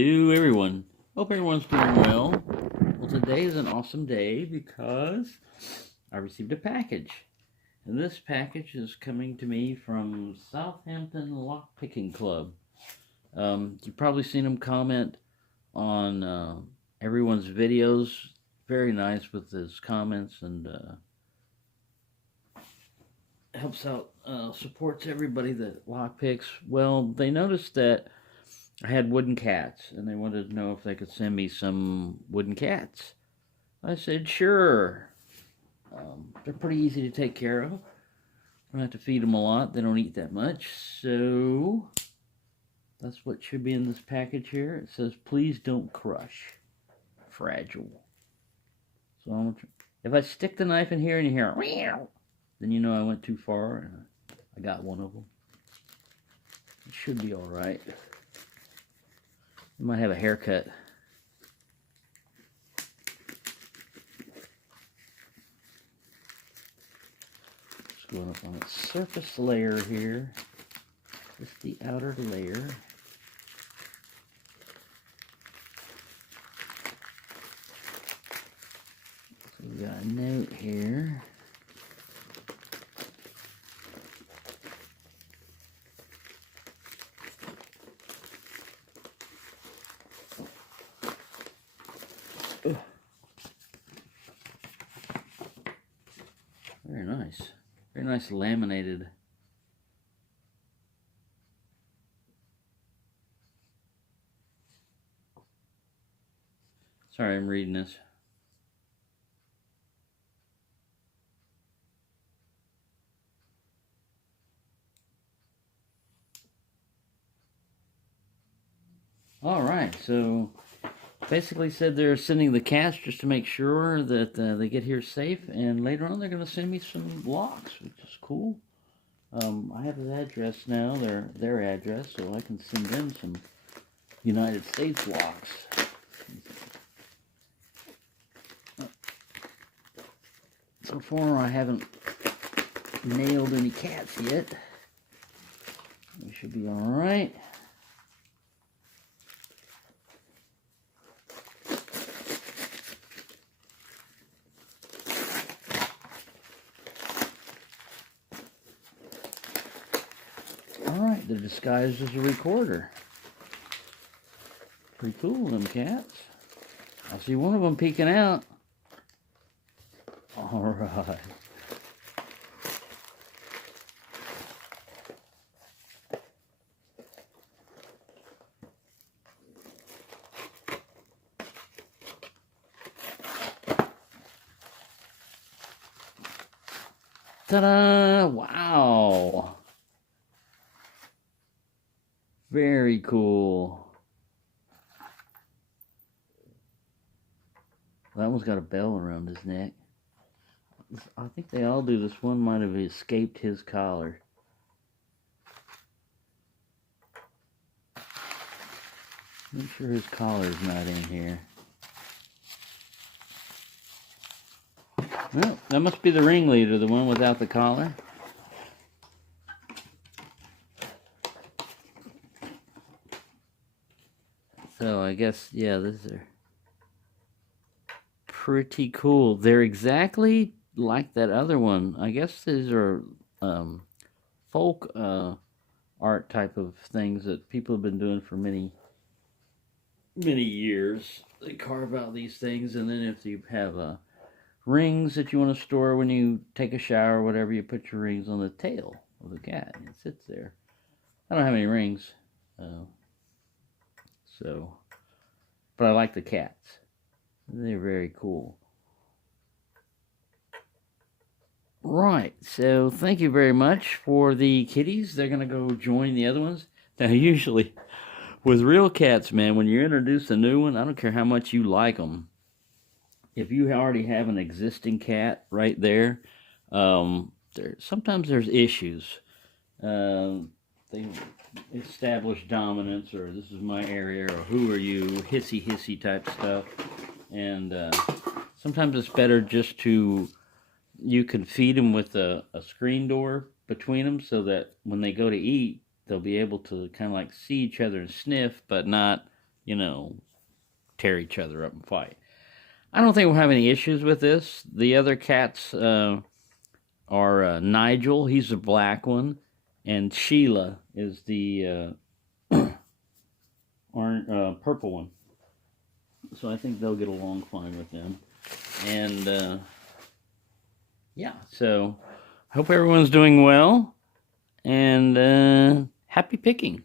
Hello everyone. Hope everyone's doing well. Well, today is an awesome day because I received a package. And this package is coming to me from Southampton Lock Picking Club. You've probably seen them comment on everyone's videos. Very nice with his comments and helps out, supports everybody that lock picks. Well, they noticed that I had wooden cats, and they wanted to know if they could send me some wooden cats. I said, sure. They're pretty easy to take care of. I don't have to feed them a lot. They don't eat that much. So, that's what should be in this package here. It says, please don't crush. Fragile. So, if I stick the knife in here and you hear, meow, then you know I went too far, and I got one of them. It should be alright. You might have a haircut. Just going up on its surface layer here. Just the outer layer. So we got a note here. Very nice. Very nice laminated. Sorry, I'm reading this. Alright, so basically said they're sending the cats just to make sure that they get here safe, and later on they're going to send me some locks, which is cool. I have his address now, their address, so I can send them some United States locks. So far I haven't nailed any cats yet. We should be alright. Alright, they're disguised as a recorder. Pretty cool, them cats. I see one of them peeking out. Alright. Ta-da! Wow! Very cool. That one's got a bell around his neck. I think they all do. This one might have escaped his collar. Make sure his collar's not in here. Well, that must be the ringleader, the one without the collar. So I guess, yeah, these are pretty cool. They're exactly like that other one. I guess these are folk art type of things that people have been doing for many years. They carve out these things, and then if you have rings that you want to store when you take a shower or whatever, you put your rings on the tail of the cat, and it sits there. I don't have any rings. But I like the cats. They're very cool. Right, so thank you very much for the kitties. They're going to go join the other ones. Now, usually, with real cats, man, when you introduce a new one, I don't care how much you like them. If you already have an existing cat right there, sometimes there's issues. They establish dominance, or this is my area, or who are you, hissy type stuff. And sometimes it's better just to, you can feed them with a screen door between them, so that when they go to eat, they'll be able to kind of like see each other and sniff, but not, you know, tear each other up and fight. I don't think we'll have any issues with this. The other cats are Nigel, he's the black one, and Sheila is the purple one. So I think they'll get along fine with them. And yeah, so hope everyone's doing well, and happy picking.